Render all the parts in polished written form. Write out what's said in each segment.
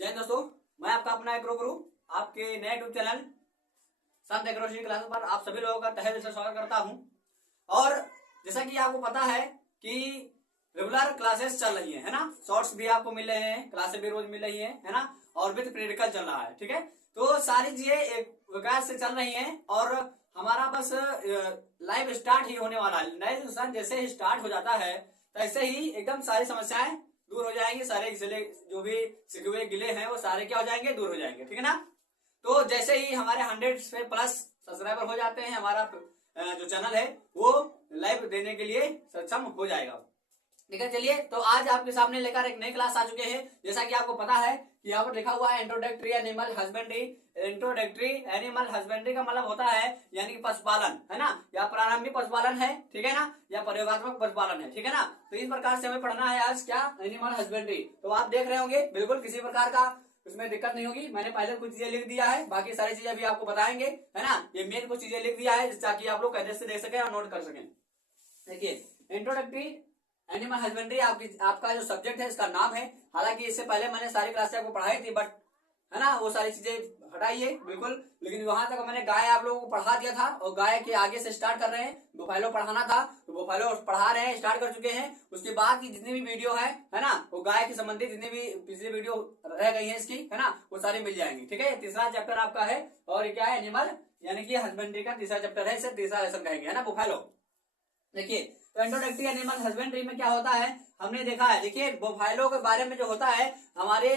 जय हिंद दोस्तों, मैं आपका अपना एग्रो गुरु आपके नए यूट्यूब चैनल संत एग्रो क्लासेस पर आप सभी लोगों का तहे दिल से स्वागत करता हूं। और जैसा कि आपको पता है कि रेगुलर क्लासेस चल रही है ना, शॉर्ट्स भी आपको मिल रहे हैं, क्लासेस भी रोज मिल रही है ना, और विद प्रैक्टिकल चल रहा है। ठीक है, तो सारी चीजें एक विकास से चल रही हैं और हमारा बस लाइव स्टार्ट ही होने वाला है। नए सेशन जैसे ही स्टार्ट हो जाता है तैसे ही एकदम सारी समस्याएं दूर हो जाएंगी, सारे जो भी सिकुए गिले हैं वो सारे क्या हो जाएंगे, दूर हो जाएंगे। ठीक है ना, तो जैसे ही हमारे 100 से प्लस सब्सक्राइबर हो जाते हैं, हमारा जो चैनल है वो लाइव देने के लिए सक्षम हो जाएगा। ठीक है, चलिए तो आज आपके सामने लेकर एक नई क्लास आ चुके हैं। जैसा कि आपको पता है कि यहाँ पर लिखा हुआ है introductory animal husbandry. Introductory animal husbandry का मतलब होता है यानी कि पशुपालन, है ना, या प्रारंभिक पशुपालन है, ठीक है ना, या प्रयोगात्मक पशुपालन है, ठीक है ना। तो इस प्रकार से हमें पढ़ना है आज क्या, एनिमल हस्बेंड्री। तो आप देख रहे होंगे बिल्कुल किसी प्रकार का उसमें दिक्कत नहीं होगी। मैंने पहले कुछ चीजें लिख दिया है, बाकी सारी चीजें भी आपको बताएंगे, है ना। ये मेन कुछ चीजें लिख दिया है ताकि आप लोग कैसे से देख सके और नोट कर सकें। देखिए, इंट्रोडक्टरी एनिमल हस्बेंड्री आपका जो सब्जेक्ट है इसका नाम है। हालांकि इससे पहले मैंने सारी क्लासें आपको पढ़ाई थी, बट है ना वो सारी चीजें हटाइए बिल्कुल। लेकिन वहां तक मैंने गाय आप लोगों को पढ़ा दिया था और गाय के आगे से स्टार्ट कर रहे हैं। बुफैलो पढ़ाना था तो बुफैलो पढ़ा रहे हैं, स्टार्ट कर चुके हैं। उसके बाद की जितनी भी वीडियो है ना, वो गाय के संबंधित जितनी भी पिछली वीडियो रह गई है इसकी, है ना, वो सारी मिल जाएंगी। ठीक है, तीसरा चैप्टर आपका है और ये क्या है, एनिमल यानी कि हस्बेंड्री का तीसरा चैप्टर है, इसे तीसरा लेसन कहेंगे, है ना, बुफैलो। देखिए, तो इंट्रोडक्टरी एनिमल हस्बेंड्री में क्या होता है हमने देखा है। देखिए, बुफैलो के बारे में जो होता है हमारे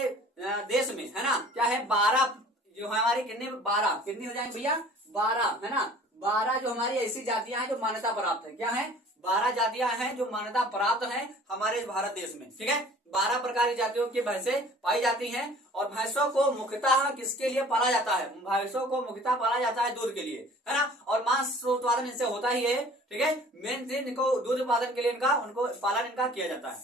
देश में, है ना, क्या है, 12 जो हमारी कितनी 12 कितनी हो जाएंगे भैया, 12, है ना। 12 जो हमारी ऐसी जातियां हैं जो मान्यता प्राप्त है। क्या है, 12 जातियां हैं जो मान्यता प्राप्त हैं हमारे इस भारत देश में। ठीक है, 12 प्रकार की जातियों की भैंसें पाई जाती हैं और भैंसों को मुख्यतः किसके लिए पाला जाता है, भैंसों को मुख्यतः पाला जाता है दूध के लिए, है ना, और मांस उत्पादन इनसे होता ही है। ठीक है, मेन चीज इनको दूध उत्पादन के लिए उनको पालन इनका किया जाता है।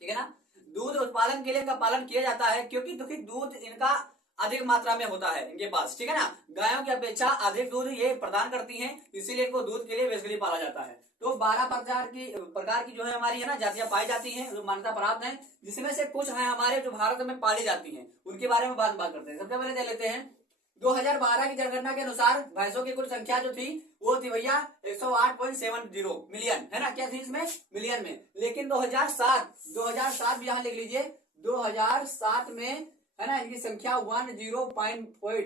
ठीक है ना, दूध उत्पादन के लिए इनका पालन किया जाता है क्योंकि दूध इनका अधिक मात्रा में होता है इनके पास। ठीक है ना, गायों की अपेक्षा अधिक दूध ये प्रदान करती हैं, इसीलिए इनको दूध के लिए बेसिकली पाला जाता है। तो 12 प्रकार की जो है हमारी, है ना, जातियां पाई जाती हैं जो मान्यता प्राप्त हैं, जिसमें से कुछ है हमारे जो भारत में पाली जाती हैं, उनके बारे में बात करते हैं। सबसे पहले देख लेते हैं 2012 की जनगणना के अनुसार भैंसों की कुल संख्या जो थी वो थी भैया 108.70 मिलियन, है ना, क्या थी इसमें, मिलियन में। लेकिन 2007 भी यहाँ लिख लीजिए, 2007 में, है ना, इनकी संख्या 10.10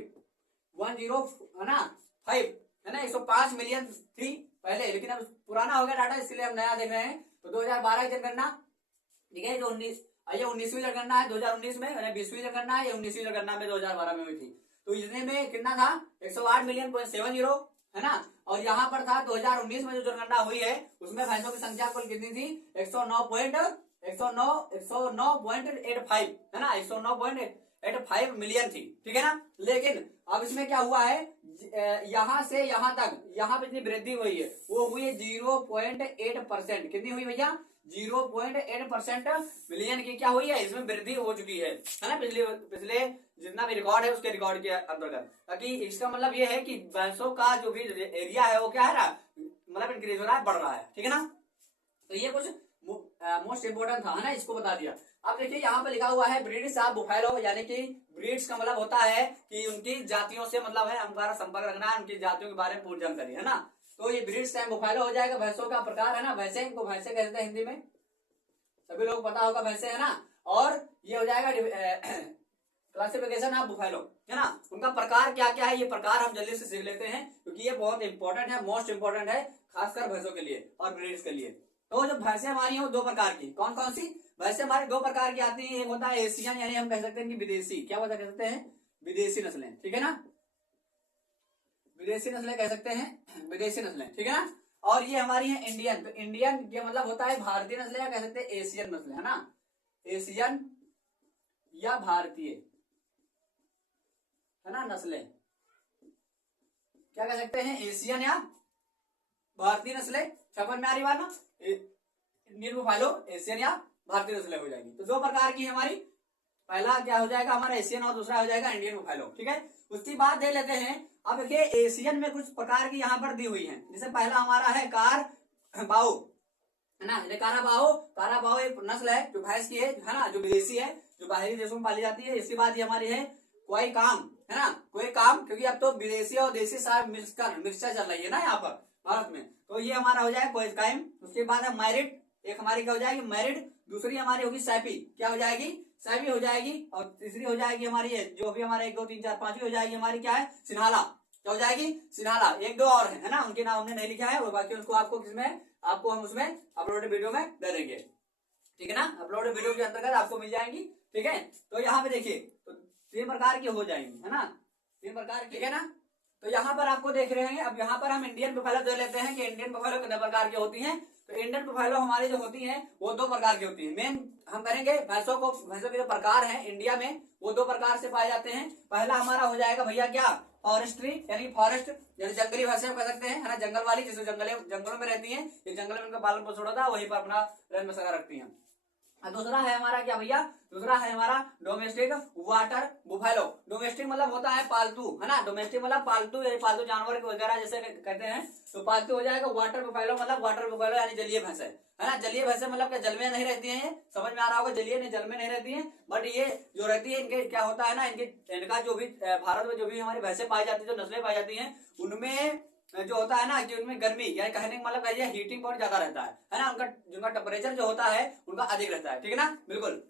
है ना 5, है ना, 105 मिलियन थी पहले, लेकिन अब पुराना हो गया डाटा, इसलिए हम नया देख रहे हैं। तो 2012 की जनगणना, ठीक है, जो 19वीं जनगणना है 2019 में, 20वीं जनगणना है, 19वीं जनगणना में 2012 में हुई थी। तो इतने में कितना था, 108 मिलियन 70, है ना। और यहाँ पर था 2019 में जो जनगणना हुई है उसमें भैंसों की संख्या कुल कितनी थी, 109.85, है ना, 109.85 मिलियन थी। ठीक है ना, लेकिन अब इसमें क्या हुआ है, यहाँ से यहाँ तक यहाँ पे जितनी वृद्धि हुई है वो हुई है 0.8%। कितनी हुई भैया, 0.8% मिलियन की क्या हुई है, इसमें वृद्धि हो चुकी है ना, पिछले जितना भी रिकॉर्ड है उसके रिकॉर्ड के अंतर्गत। ताकि इसका मतलब ये है कि भैंसों का जो भी एरिया है वो क्या है ना, मतलब इंक्रीज हो रहा है, बढ़ रहा है। ठीक है ना, तो ये कुछ मोस्ट इंपोर्टेंट था, है ना, इसको बता दिया। अब देखिए यहाँ पे लिखा हुआ है ब्रीड्स ऑफ बुफैलो, यानी कि ब्रीड्स का मतलब होता है कि उनकी जातियों से मतलब है हमारा संपर्क रखना है, उनकी जातियों के बारे में पूरी जानकारी, है ना। तो ये ब्रीड्स टाइम बुफैलो हो जाएगा, भैंसों का प्रकार, है ना, भैंसे, इनको भैंसे कहते हैं हिंदी में, सभी लोग पता होगा भैंसे, है ना। और ये हो जाएगा क्लासिफिकेशन ऑफ बुफैलो, है ना, उनका प्रकार क्या क्या है, ये प्रकार हम जल्दी से सीख लेते हैं क्योंकि ये बहुत इंपॉर्टेंट है, मोस्ट इंपॉर्टेंट है, खासकर भैंसों के लिए और ब्रीड्स के लिए। तो जो भैंसे हमारी हैं वो 2 प्रकार की, कौन कौन सी भैंसे हमारी 2 प्रकार की आती हैं। एक होता है एशियन, यानी हम कह सकते हैं कि विदेशी, क्या बता सकते हैं, विदेशी नस्लें। ठीक है ना, विदेशी नस्लें कह सकते हैं, विदेशी नस्लें। ठीक है ना, और ये हमारी है इंडियन। तो इंडियन ये मतलब होता है भारतीय नस्लें, या कह सकते हैं एशियन नस्लें, है ना, एशियन या भारतीय, है ना, नस्लें क्या कह सकते हैं, एशियन या भारतीय नस्लें। समझ में आ रही बात ना, इंडियन बुफैलो एशियन या भारतीय नस्लें हो जाएगी। तो 2 प्रकार की हमारी, पहला क्या हो जाएगा हमारा एशियन और दूसरा हो जाएगा इंडियन बुफैलो। ठीक है, उसकी बात दे लेते हैं। अब देखिए एशियन में कुछ प्रकार की यहाँ पर दी हुई है, जैसे पहला हमारा है कारबाओ, है ना, काराबाओ एक नस्ल है जो भैंस की है ना, जो विदेशी है, जो बाहरी देशों में पाली जाती है। इसके बाद ये हमारी है कोई काम, है ना, कोई काम, क्योंकि अब तो विदेशी और देसी सारा मिक्सचर चल रही है ना यहाँ पर भारत में, तो ये हमारा हो जाएगा कोई काम। उसके बाद है मैरिड, एक हमारी क्या हो जाएगी मैरिड, दूसरी हमारी होगी सैपी, क्या हो जाएगी सैपी हो जाएगी, और तीसरी हो जाएगी हमारी जो भी हमारे 1 2 3 4 5वीं हो जाएगी हमारी क्या है सिन्हाला, क्या हो जाएगी सिन्हाला। 1 2 और है ना, उनके नाम हमने नहीं लिखा है, और बाकी उनको आपको किसमें आपको हम उसमें अपलोडेड वीडियो में दे देंगे, ठीक है ना, अपलोडेड वीडियो के अंतर्गत आपको मिल जाएंगी, ठीक है। तो यहाँ पे देखिए तो 3 प्रकार की हो जाएंगी, है ना, 3 प्रकार की, ठीक है ना। तो यहाँ पर आपको देख रहे हैं, अब यहाँ पर हम इंडियन बुफैलो दे लेते हैं कि इंडियन बुफैलो कितने प्रकार की होती हैं। तो इंडियन बुफैलो हमारी जो होती हैं वो 2 प्रकार की होती है। मेन हम करेंगे भैंसों के जो प्रकार हैं इंडिया में वो 2 प्रकार से पाए जाते हैं। पहला हमारा हो जाएगा भैया क्या फॉरेस्ट्री, यानी फॉरेस्ट यानी जंगली भैंसे कह सकते हैं, है ना, जंगल वाली, जिसमें जंगलों में रहती है, ये जंगल में उनका पालन पोषण होता है, वहीं पर अपना रहन बसेरा रखती है। दूसरा है हमारा क्या भैया, दूसरा है हमारा डोमेस्टिक वाटर बुफैलो। डोमेस्टिक मतलब होता है पालतू, है ना, डोमेस्टिक मतलब पालतू, यानी पालतू जानवर वगैरह जैसे कहते हैं, तो पालतू हो जाएगा। वाटर बुफैलो मतलब वाटर बुफैलो यानी जलीय भैंसे, है ना, जलीय भैंसे मतलब क्या जल में नहीं रहती हैं, समझ में आ रहा होगा, जलीय नहीं, जल में नहीं रहती हैं, बट ये जो रहती है इनके क्या होता है ना, इनका जो भी भारत में जो भी हमारी भैंसे पाई जाती है, जो नस्लें पाई जाती है, उनमें जो होता है ना कि उनमें गर्मी यानी कहने का मतलब कहिए हीटिंग पॉइंट ज्यादा रहता है ना, उनका टेम्परेचर जो होता है उनका अधिक रहता है, ठीक है ना, बिल्कुल।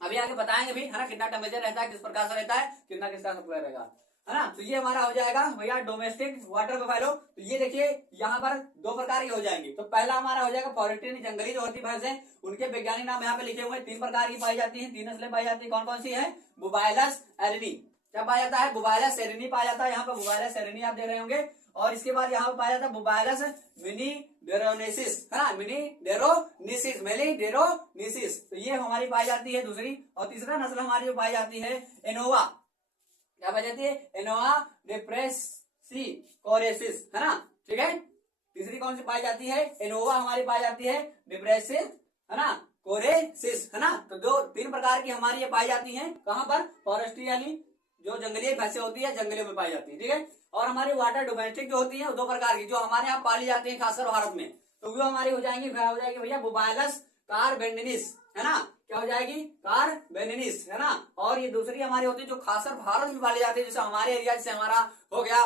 अभी आगे बताएंगे भी, है ना, कितना टेम्परेचर रहता है, किस प्रकार से रहता है, कितना किसका सब रहेगा, है ना। तो ये हमारा हो जाएगा भैया डोमेस्टिक वाटर बुफैलो। तो ये देखिए यहाँ पर 2 प्रकार की हो जाएंगी। तो पहला हमारा हो जाएगा फॉरेस्ट्री जंगली जो होती है भैंसे, उनके वैज्ञानिक नाम यहाँ पे लिखे हुए हैं। 3 प्रकार की पाई जाती है, 3 नस्लें पाई जाती है। कौन कौन सी है, बुबाइलस एरिनी, क्या पाया जाता है, बुबाइलस एरिनी पाया जाता है, यहाँ पर बुबाइलस एरिनी आप देख रहे होंगे। और इसके बाद यहाँ पर पाया जाता है बुबाइलस मिनी डेरोनेसिस, है ना, मिनी डेरोनिसिस, तो ये हमारी पाई जाती है दूसरी। और तीसरा नस्ल हमारी जो पाई जाती है एनोवा, क्या पाई जाती है, एनोवा डेप्रेसी कोरेसिस, है ना, ठीक है। तीसरी कौन सी पाई जाती है, एनोवा हमारी पाई जाती है डिप्रेसिव, है ना, कोरेसिस, है ना। तो 3 प्रकार की हमारी ये पाई जाती हैं, कहां पर, फॉरेस्ट्री यानी जो जंगली भैंसे होती है जंगलियों में पाई जाती है, ठीक है। और हमारी वाटर डोमेस्टिक जो होती है 2 प्रकार की जो हमारे यहाँ पाली जाती है खासकर भारत में, तो वो हमारी हो जाएंगी भैया बुबाइलस कार्बेनिस, है ना, क्या हो जाएगी कार्बेनिस, है ना। और ये दूसरी हमारी होती है जो खासकर भारत में पाली जाती है, जैसे हमारे एरिया जैसे हमारा हो गया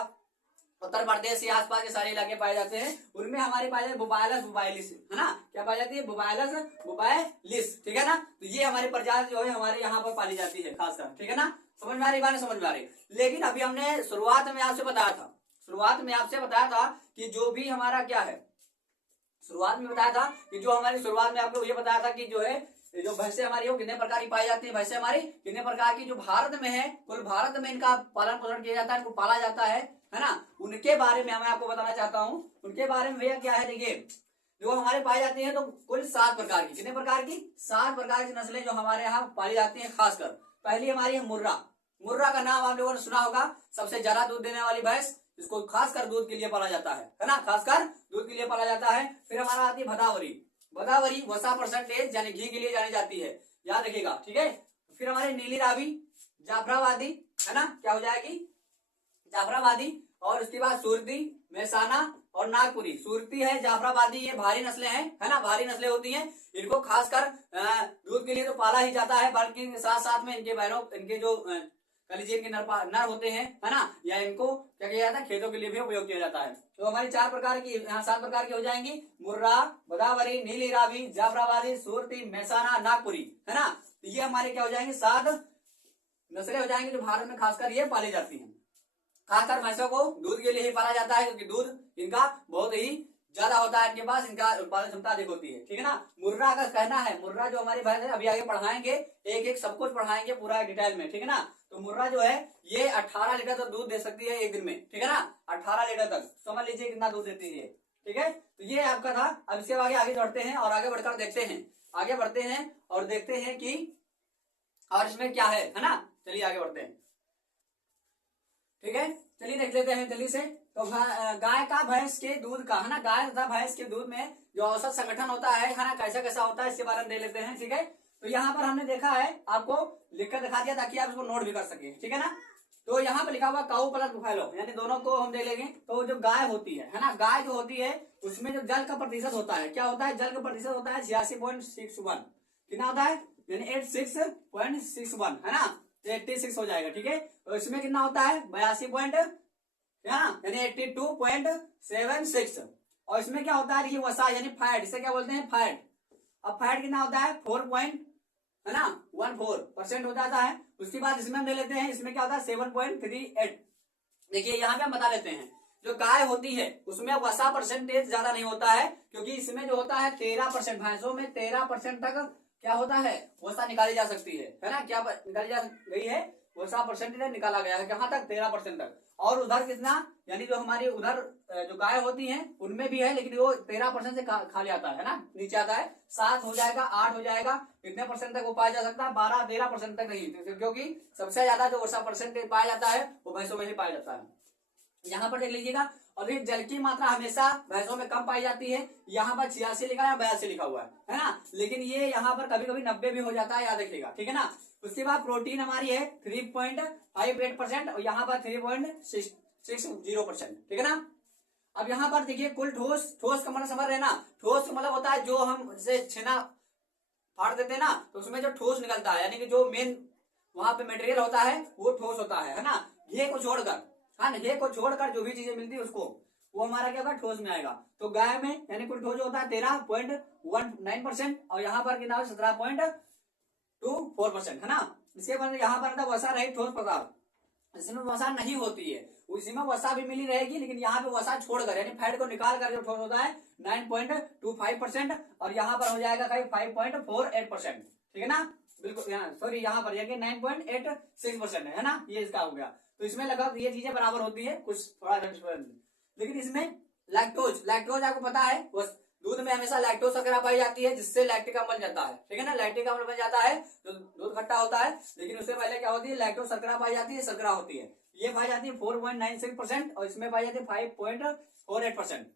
उत्तर प्रदेश के आसपास के सारे इलाके पाए जाते हैं, उनमें हमारी पाई जाती है बुबाइलस बुबाइलिस, है ना, क्या पाई जाती है बुबाइलस बुबाइलिस, ठीक है ना। तो ये हमारी प्रजाति जो है हमारे यहाँ पर पाली जाती है खासकर, ठीक है ना। समझ में आ रही बात, समझ में आ रही। लेकिन अभी हमने शुरुआत में आपसे बताया था कि जो भी हमारा क्या है, शुरुआत में बताया था कि जो हमारी शुरुआत में आपको ये बताया था कि जो है जो भैंसे हमारी वो कितने प्रकार की पाई जाती है, भैंसे हमारी कितने प्रकार की जो भारत में है, कुल भारत में इनका पालन पोषण किया जाता है, इनको पाला जाता है ना, उनके बारे में मैं आपको बताना चाहता हूँ। उनके बारे में भैया क्या है, देखिए जो हमारे पाई जाती है तो कुल 7 प्रकार की, कितने प्रकार की, 7 प्रकार की नस्लें जो हमारे यहाँ पाली जाती है खासकर। पहली हमारी है मुर्रा का नाम आप लोगों ने सुना होगा, सबसे ज्यादा दूध देने वाली भैंस, इसको खासकर दूध के लिए पाला जाता है ना, खासकर दूध के लिए पाला जाता है। फिर हमारा आती है भदावरी वसा परसेंटेज यानी घी के लिए जानी जाती है, याद रखिएगा, ठीक है। फिर हमारे नीली रावी, जाफराबादी, है ना, क्या हो जाएगी जाफराबादी। और उसके बाद सुरती, मेहसाना और नागपुरी। सुरती है, जाफराबादी, ये भारी नस्लें हैं, है ना, भारी नस्लें होती हैं। इनको खासकर दूध के लिए तो पाला ही जाता है, बल्कि साथ साथ में इनके बहनों इनके जो कलिजीन के नर होते हैं, है ना, या इनको क्या किया जाता है, खेतों के लिए भी उपयोग किया जाता है। तो हमारी 4 प्रकार की, यहाँ 7 प्रकार की हो जाएंगी, मुर्रा, गोदावरी, नीली रावी, जाफराबादी, सुरती, मेहसाना, नागपुरी, है ना। तो ये हमारे क्या हो जाएंगे, 7 नस्लें हो जाएंगी जो भारत में खासकर ये पाली जाती हैं। खासकर भैंसों को दूध के लिए ही पाला जाता है, क्योंकि दूध इनका बहुत ही ज्यादा होता है, इनके पास इनका उत्पादन क्षमता अधिक होती है, ठीक है ना। मुर्रा का कहना है, मुर्रा जो हमारी भैंस है, अभी आगे पढ़ाएंगे, एक सब कुछ पढ़ाएंगे पूरा डिटेल में, ठीक है ना। तो मुर्रा जो है ये 18 लीटर तक दूध दे सकती है एक दिन में, ठीक है ना, 18 लीटर तक, समझ लीजिए कितना दूध देती है, ठीक है। तो ये आपका था। अब इसके आगे बढ़ते हैं और आगे बढ़कर देखते हैं, आगे बढ़ते हैं और देखते हैं कि और इसमें क्या है ना। चलिए आगे बढ़ते हैं, ठीक है, चलिए देख लेते हैं जल्दी से। तो गाय का भैंस के दूध का, है ना, गाय तथा भैंस के दूध में जो औसत संगठन होता है ना, कैसा कैसा होता है, इसके बारे में देख लेते हैं, ठीक है। तो यहाँ पर हमने देखा है, आपको लिखकर दिखा दिया ताकि आप इसको नोट भी कर सके, ठीक है ना। तो यहाँ पे लिखा हुआ काऊ प्लस बुफैलो, यानी दोनों को हम देख लेंगे। तो जो गाय होती है ना, गाय जो होती है उसमें जो जल का प्रतिशत होता है, क्या होता है, जल का प्रतिशत होता है 86.61, कितना होता है यानी 86.61 है ना, तो 86 हो जाएगा। ठीक है, तो इसमें कितना होता है 82 पॉइंट है ना, यानी 82.76। और इसमें क्या होता है देखिए वसा यानी फैट, इसे क्या बोलते हैं फैट। अब फैट कितना होता है 4 पॉइंट है ना 14% हो जाता है। उसके बाद इसमें हम ले लेते हैं, इसमें क्या होता है 7.38। देखिए यहाँ पे हम बता देते हैं, जो गाय होती है उसमें वसा परसेंटेज ज्यादा नहीं होता है, क्योंकि इसमें जो होता है 13%, भैंसों में 13% तक क्या होता है वसा निकाली जा सकती है ना, क्या निकाली जा गई है वसा परसेंटेज निकाला गया है, कहाँ तक 13% तक। और उधर कितना, यानी जो हमारी उधर जो गाय होती हैं उनमें भी है, लेकिन वो 13% से खाली आता है ना, नीचे आता है। 7 हो जाएगा, 8 हो जाएगा, कितने परसेंट तक वो पाया जा सकता है 12-13% तक नहीं, क्योंकि सबसे ज्यादा जो वसा परसेंटेज पाया जाता है वो भैंसों में ही पाया जाता है। यहाँ पर देख लीजिएगा, और ये जल की मात्रा हमेशा भैंसों में कम पाई जाती है। यहाँ पर 86 लिखा है, 82 लिखा हुआ है ना, लेकिन ये यहाँ पर कभी कभी 90 भी हो जाता है, याद रखिएगा। ठीक है ना, उसके बाद प्रोटीन हमारी है 3.58% और यहाँ पर 3.60%। ठीक है ना। अब यहाँ पर देखिए कुल ठोस, ठोस का मतलब समझ रहे ना, ठोस मतलब होता है जो हम जैसे छेना फाड़ देते हैं ना, तो उसमें जो ठोस निकलता है, यानी कि जो मेन वहां पे मटेरियल होता है वो ठोस होता है ना, घी को छोड़कर, हाँ ना, घी को छोड़कर जो भी चीजें मिलती है उसको, वो हमारा क्या होगा ठोस में आएगा। तो गाय में यानी कुल ठोस होता है 13.19% और यहाँ पर कितना 17.24% है ना। इसके बाद यहाँ पर वसा रही ठोस पदार्थ, इसमें वसा नहीं होती है, उसी में वसा भी मिली रहेगी, लेकिन यहाँ पे वसा छोड़कर यानी फैट को निकाल कर जो ठोस होता है 9.25% और यहाँ पर हो जाएगा 5.48%। ठीक है ना, बिल्कुल, सॉरी यहाँ पर 9.86% है ना, ये इसका हो गया। तो इसमें लगभग ये चीजें बराबर होती है, कुछ थोड़ा, लेकिन इसमें लैक्टोज, लैक्टोज आपको पता है दूध में हमेशा लैक्टोज शर्करा पाई जाती है, जिससे लैक्टिक अम्ल बन जाता है। ठीक है ना, लैक्टिक अम्ल बन जाता है तो दूध खट्टा होता है, लेकिन उससे पहले क्या होती है लैक्टोज शर्करा पाई जाती है, शर्करा होती है, ये पाई जाती है 4.96% और इसमें पाई जाती है 5.48%।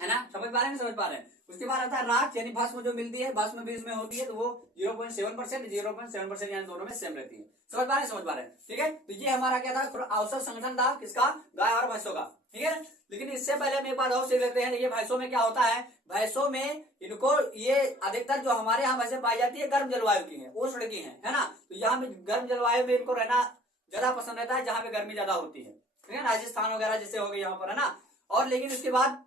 है ना, समझ पा रहे हैं, समझ पा रहे हैं। उसके बाद आता है राख यानी भस्म जो मिलती है, भस्म भी इसमें होती है, तो वो 0.7%, 0.7% यानी दोनों में सेम रहती है। समझ पा रहे हैं, समझ पा रहे हैं। ठीक है, तो ये हमारा क्या था औसत संगठन था किसका, गाय और भैंसों का। ठीक है, लेकिन इससे पहले हम एक बात और सीख लेते हैं, ये भैंसों में क्या होता है, भैंसों में इनको ये अधिकतर जो हमारे यहाँ भैंसें पाई जाती है गर्म जलवायु की है, उष्ण की है ना, तो यहाँ पे गर्म जलवायु में इनको रहना ज्यादा पसंद रहता है, जहाँ पे गर्मी ज्यादा होती है। ठीक है, राजस्थान वगैरह जैसे हो गए यहाँ पर है ना। और लेकिन उसके बाद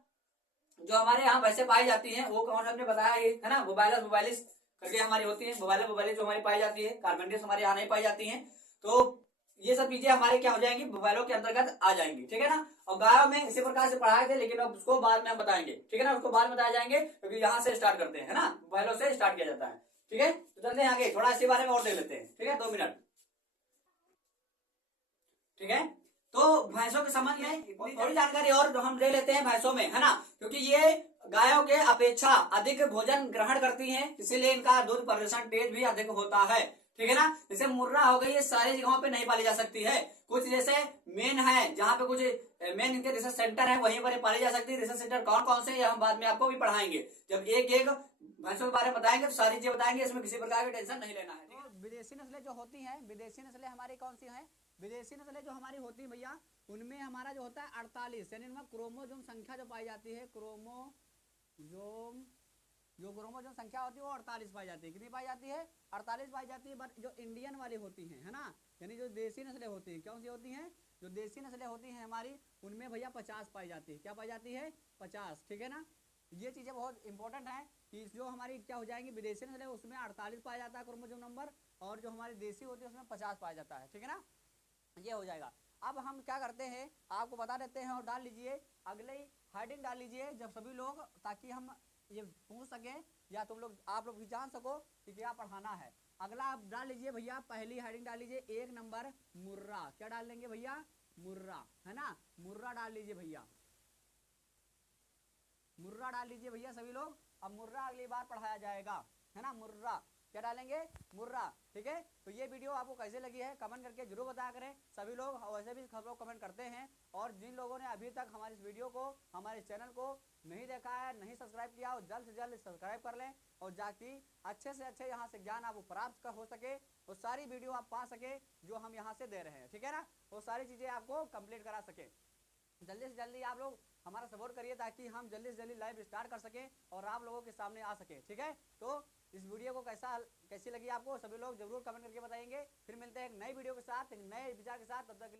जो हमारे यहाँ भैंसे पाई जाती हैं वो कौन हमने बताया है ना, मोबाइलस मोबाइलिस करके हमारी होती है, मोबाइल मोबाइलिस जो हमारी पाई जाती है, कार्बेंडिस हमारे यहाँ नहीं पाई जाती हैं। तो ये सब चीजें हमारे क्या हो जाएंगी, मोबाइलों के अंतर्गत आ जाएंगी। ठीक है ना, और गायों में इसी प्रकार से पढ़ाए थे, लेकिन अब उसको बाद में हम बताएंगे। ठीक है ना, उसको बाद में बताया जाएंगे, क्योंकि यहाँ से स्टार्ट करते हैं ना, मोबाइलों से स्टार्ट किया जाता है। ठीक है, तो चलते हैं आगे, थोड़ा इसी बारे में और देख लेते हैं। ठीक है, 2 मिनट। ठीक है, तो भैंसों के संबंध में थोड़ी जानकारी और हम ले लेते हैं भैंसों में, है ना, क्योंकि ये गायों के अपेक्षा अधिक भोजन ग्रहण करती हैं, इसीलिए इनका दूध प्रदर्शन तेज भी अधिक होता है। ठीक है ना, जैसे मुर्रा हो गई, ये सारी जगहों पे नहीं पाली जा सकती है, कुछ जैसे मेन है जहाँ पे कुछ मेन इनके रिसर्च सेंटर है वहीं पर पाली जा सकती है। रिसर्च सेंटर कौन कौन से हम बाद में आपको भी पढ़ाएंगे, जब एक एक भैंसों के बारे में बताएंगे तो सारी चीजें बताएंगे, इसमें किसी प्रकार की टेंशन नहीं लेना है। तो विदेशी नस्लें जो होती हैं, विदेशी नस्लें हमारी कौन सी हैं, विदेशी नस्लें जो हमारी होती है भैया, उनमें हमारा जो होता है 48 यानी उनमें क्रोमोजोम संख्या जो पाई जाती है, क्रोमोजोम जो क्रोमोजोम संख्या होती है वो 48 पाई जाती है। कितनी पाई जाती है 48 पाई जाती है। बट जो इंडियन वाली होती है ना, यानी जो देसी नस्लें होती हैं, कौन सी होती हैं, जो देसी नस्लें होती हैं हमारी, उनमें भैया 50 पाई जाती है। क्या पाई जाती है 50। ठीक है ना, ये चीजें बहुत इंपॉर्टेंट है कि जो हमारी क्या हो जाएंगी विदेशी नस्लें, उसमें 48 पाया जाता है क्रोमोजोम नंबर, और जो हमारी देसी होती है उसमें 50 पाया जाता है। ठीक है ना, ये हो जाएगा। अब हम क्या करते हैं आपको बता देते हैं, और डाल लीजिए अगले हेडिंग डाल लीजिए जब सभी लोग, ताकि हम ये पूछ सके या तुम लोग आप लोग भी जान सको कि क्या पढ़ाना है। अगला आप डाल लीजिए भैया, पहली हेडिंग डाल लीजिए 1 नंबर मुर्रा। क्या डाल लेंगे भैया, मुर्रा, है ना, मुर्रा डाल लीजिए भैया, मुर्रा डाल लीजिए भैया सभी लोग। अब मुर्रा अगली बार पढ़ाया जाएगा, है ना, मुर्रा क्या डालेंगे, मुर्रा। ठीक है, तो ये वीडियो आपको कैसे लगी है कमेंट करके जरूर बताया करें सभी लोग, वैसे भी सब लोग कमेंट करते हैं। और जिन लोगों ने अभी तक हमारे इस वीडियो को, हमारे चैनल को नहीं देखा है, नहीं सब्सक्राइब किया हो, जल्द से जल्द सब्सक्राइब कर लें, और जाके अच्छे से अच्छे यहाँ से ज्ञान आपको प्राप्त हो सके, वो सारी वीडियो आप पा सके जो हम यहाँ से दे रहे हैं। ठीक है ना, वो सारी चीज़ें आपको कंप्लीट करा सके। जल्दी से जल्दी आप लोग हमारा सपोर्ट करिए, ताकि हम जल्दी से जल्दी लाइव स्टार्ट कर सकें और आप लोगों के सामने आ सके। ठीक है, तो इस वीडियो को कैसी लगी आपको सभी लोग जरूर कमेंट करके बताएंगे। फिर मिलते हैं एक नई वीडियो के साथ, एक नए विचार के साथ। तब तक